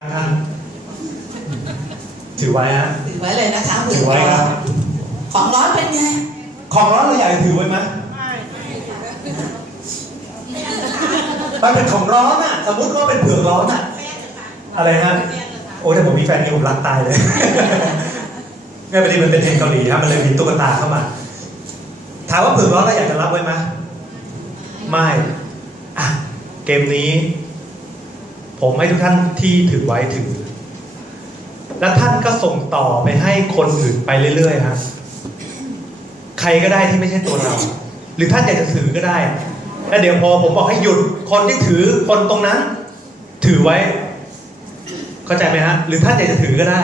ท่านถือไว้ฮะ ถือไว้เลยนะคะถือไว้ครับ ของร้อนเป็นไง ของร้อนเราอยากจะถือไว้ไหมมันเป็นของร้อนอะ สมมติว่าเป็นเผือกร้อนอะ อะไรฮะ โอ้ยถ้าผมมีแฟนนี่ผมรักตายเลยไม่เป็นไรมันเป็นเพลงเกาหลีครับมันเลยมีตุ๊กตาเข้ามา ถามว่าเผือกร้อนเราอยากจะรับไว้ไหมไม่ อะ เกมนี้ ผมให้ทุกท่านที่ถือไว้ถือ และท่านก็ส่งต่อไปให้คนอื่นไปเรื่อยๆฮะใครก็ได้ที่ไม่ใช่ตัวเรา หรือท่านอยากจะถือก็ได้แล้วเดี๋ยวพอผมบอกให้หยุดคนที่ถือคนตรงนั้น ถือไว้ เข้าใจไหมฮะ หรือท่านอยากจะถือก็ได้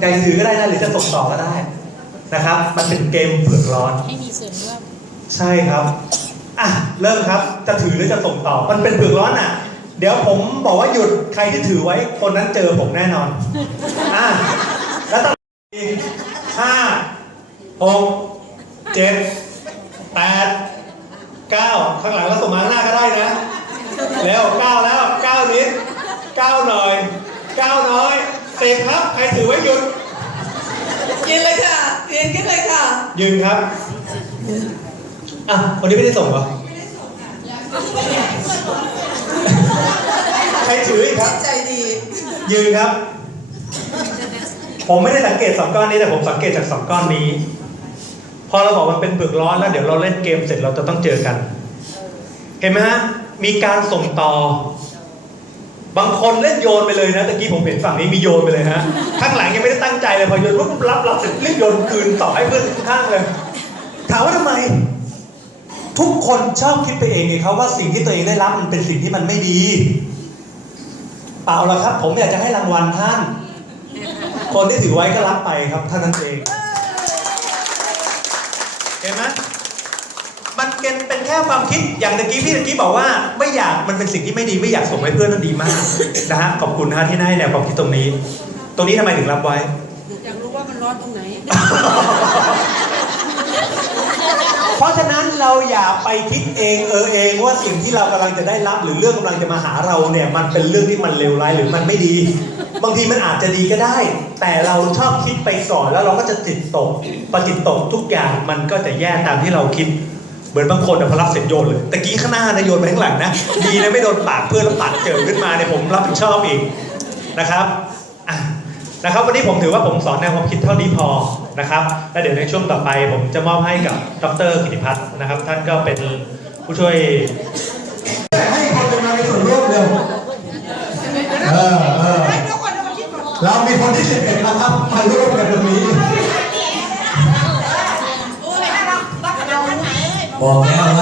อยากจะถือก็ได้นะหรือจะส่งต่อก็ได้นะครับ มันเป็นเกมเผือกร้อนให้มีส่วนร่วมใช่ครับอะเริ่มครับ จะถือหรือจะส่งต่อ มันเป็นเผือกร้อนอะ เดี๋ยวผมบอกว่าหยุดใครที่ถือไว้ คนนั้นเจอผมแน่นอน อะแล้วต่อไปห้าหกเจ็ดแปดเก้าข้างหลังเราส่งมาข้างหน้าก็ได้นะ แล้วเก้าแล้วเก้านิดเก้าหน่อยเก้าน้อยสิบครับ ใครถือไว้หยุดยืนเลยค่ะยืนขึ้นเลยค่ะยืนครับอะคนนี้ไม่ได้ส่งเหรอ ใคร ถืออีกครับ ใจดี ยืนครับ ผมไม่ได้สังเกตสองก้อนนี้แต่ผมสังเกตจากสองก้อนนี้ พอเราบอกมันเป็นเปลือกร้อนแล้วเดี๋ยวเราเล่นเกมเสร็จเราจะต้องเจอกัน เห็นไหมฮะ มีการส่งต่อ บางคนเล่นโยนไปเลยนะตะกี้ผมเห็นฝั่งนี้มีโยนไปเลยฮะ ข้างหลังยังไม่ได้ตั้งใจเลยพอโยนปุ๊บรับรับเสร็จรีบโยนคืนต่อให้เพื่อนข้างๆเลย ถามว่าทำไมทุกคนชอบคิดไปเองไงครับว่าสิ่งที่ตัวเองได้รับมันเป็นสิ่งที่มันไม่ดี เปล่าหรอกครับ ผมอยากจะให้รางวัลท่าน คนที่ถือไว้ก็รับไปครับท่านนั้นเอง เห็นไหมมันเป็นเป็นแค่ความคิดอย่างตะกี้พี่ตะกี้บอกว่า ไม่อยากมันเป็นสิ่งที่ไม่ดีไม่อยากส่งให้เพื่อนนั่นดีมากนะฮะขอบคุณนะฮะที่ให้แนวความคิดตรงนี้ ตรงนี้ทำไมถึงรับไว้ อยากรู้ว่ามันร้อนตรงไหน ราะฉะนั้นเราอย่าไปคิดเองเออเองว่าสิ่งที่เรากำลังจะได้รับหรือเรื่องกำลังจะมาหาเราเนี่ยมันเป็นเรื่องที่มันเลวร้ายหรือมันไม่ดี บางทีมันอาจจะดีก็ได้ แต่เราชอบคิดไปก่อนแล้วเราก็จะจิตตกพอจิตตกทุกอย่างมันก็จะแย่ตามที่เราคิดเหมือนบางคนอะพอรับเสร็จโยนเลยตะกี้ข้างหน้านะโยนไปข้างหลังนะดีนะไม่โดนปากเพื่อนแล้วปากเจิดขึ้นมาเนี่ยผมรับผิดชอบอีกนะครับนะครับ วันนี้ผมถือว่าผมสอนแนวความคิดเท่านี้พอ นะครับและเดี๋ยวในช่วงต่อไปผมจะมอบให้กับดรกิติพัฒน์นะครับ ท่านก็เป็นผู้ช่วยให้คนเป็นมามีส่วนร่วมเร็วเออเออเรามีคนที่สิบเอ็ดนะครับมาร่วมกันตรงนี้บอกแล้วว่า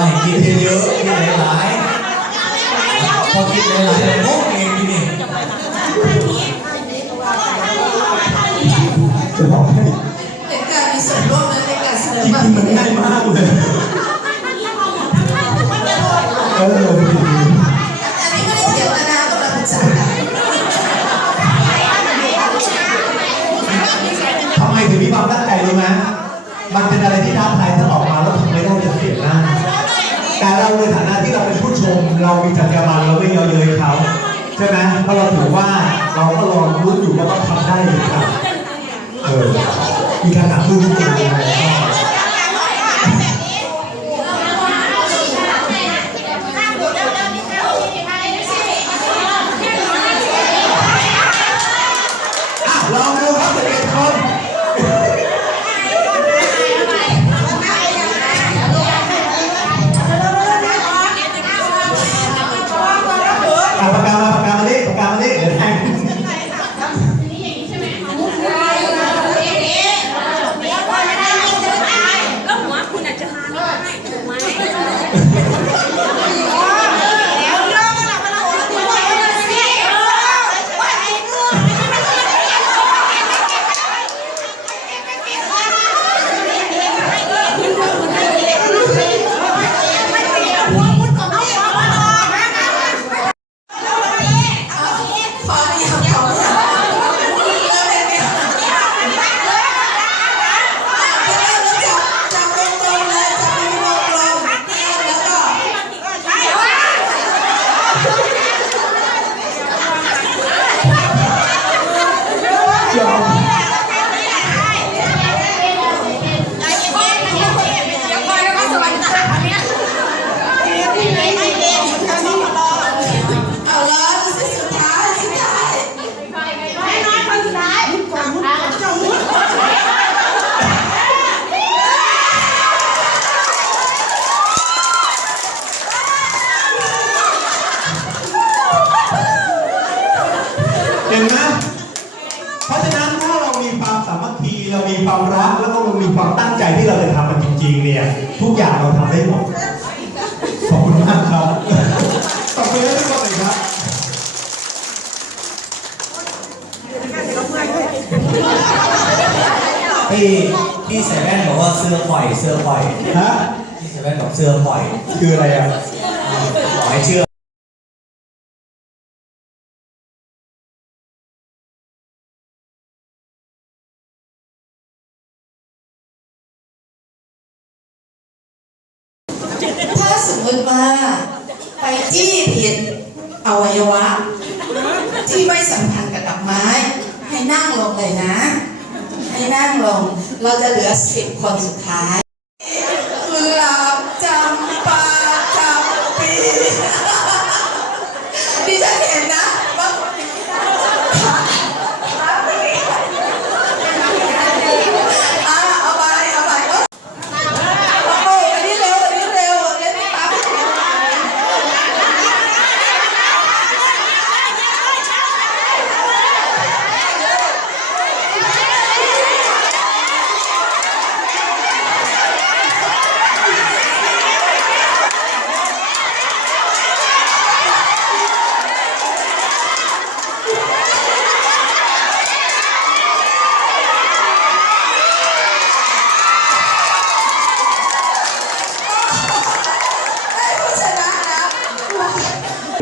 มันเป็นอะไรที่ท้าทายถ้าออกมาแล้วทำไม่ได้จะเสียหน้าแต่เราในฐานะที่เราเป็นผู้ชม เรามีจรรยาบรรณเราไม่เยาะเย้ยเขาใช่ไหมเพราะเราถือว่าเราก็รอรู้อยู่ว่าต้องทำได้หรือเปล่าเออมีการถามผู้ที่เก่ง ทุกอย่างเราทำได้หมด ขอบคุณมากครับขอบคุณทุกคนเลยครับ พี่พี่เซเว่นบอกว่าเสื้อปล่อยเสื้อปล่อยฮะพี่เซเว่นบอกเสื้อปล่อย คืออะไรอะขอให้เชื่อ ถ้าสมมติว่า ไปจี้ผิด อวัยวะ ที่ไม่สัมพันธ์กับดอกไม้ ให้นั่งลงเลยนะ ให้นั่งลง เราจะเหลือสิบคนสุดท้าย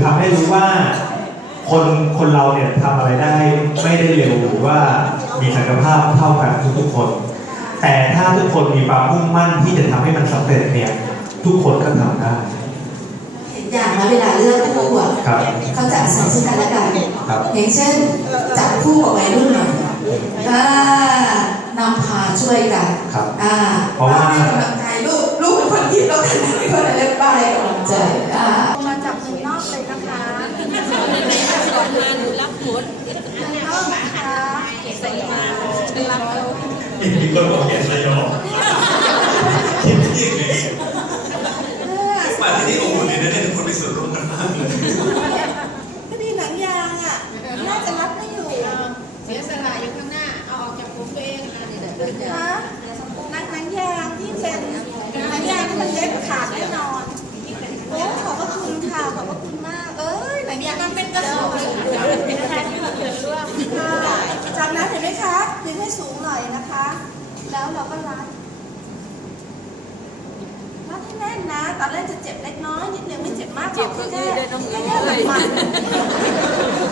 ทำให้รู้ว่าคนคนเราเนี่ยทำอะไรได้ไม่ได้เร็วหรือว่ามีศักยภาพเท่ากันทุกๆคน แต่ถ้าทุกคนมีความมุ่งมั่นที่จะทำให้มันสำเร็จเนี่ยทุกคนก็ทำได้ เห็นอย่างนะเวลาเลือกคู่อะครับ เขาจับใส่ซึ่งกันและกันครับอย่างเช่น จับคู่กับวัยรุ่นหน่อยอ่านำพาช่วยกันครับ อ่าเพราะว่า ให้กำลังใจลูกลูกเป็นคนคิดแล้วกันเป็นคนเล่นป้ายกำลังใจอ่า มาจากเมืองนอกเลยนะคะ ก่อนงานหนูรับหมด เมืองนอกนะคะใส่มา รับเรามีคนบอกเห็นสยองคิดที่อย่างนี้มาที่นี่อบอุ่นเลยนะเนี่ยทุกคนมีส่วนร่วมกันมากเลยก็ดีหนังยางอะ น่าจะรับไม่อยู่ เสียสละอยู่ข้างหน้า เอาออกจากผมตัวเองนะนี่แหละเดี๋ยวฮะหนังหนังยางที่เป็นหนังยางที่มันเล็บขาดแน่นอน โอ้ขอบพระคุณค่ะ ขอบพระคุณมาก เอ้ยหนังยางมันเป็นกระสุนค่ะจำนะเห็นไหมคะดึงให้ สูงหน่อยนะคะ แล้วเราก็รัดรัดให้แน่นนะ ตอนแรกจะเจ็บเล็กน้อยนิดนึงไม่เจ็บมากหรอกแค่แค่แค่แบบมัน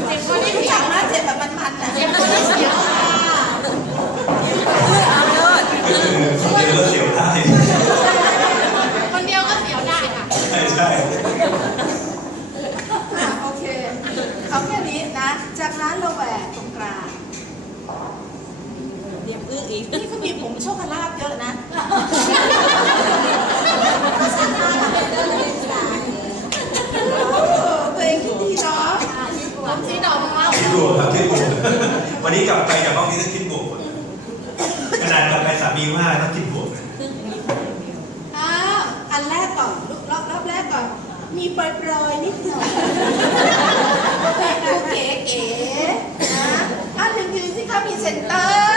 เจ็บคนที่รู้จักนะเจ็บแบบมันๆนะเจ็บคนที่เสียวคนเดียวก็เสียวได้คนเดียวก็เสียวได้ค่ะใช่ใช่อะโอเคเอาแค่นี้นะ จากนั้นเราแหวกตรงกลางเตรียม อื้ออีก นี่เขามีผมโชคลาภเยอะนะโอ้ตัวเองคิดดีเนาะผมสีดอกมะพร้าวคิดบวกครับคิดบวกวันนี้กลับไปจากห้องนี้ต้องคิดบวกหมดขนาดกลับไปสามีว่าต้องคิดบวกนะอ้าวอันแรกก่อนรอบรอบแรกก่อน มีโปรยๆนิดหน่อยแต่ดูเก๋ๆนะอะถึงยืนสิคะมีเซ็นเตอร์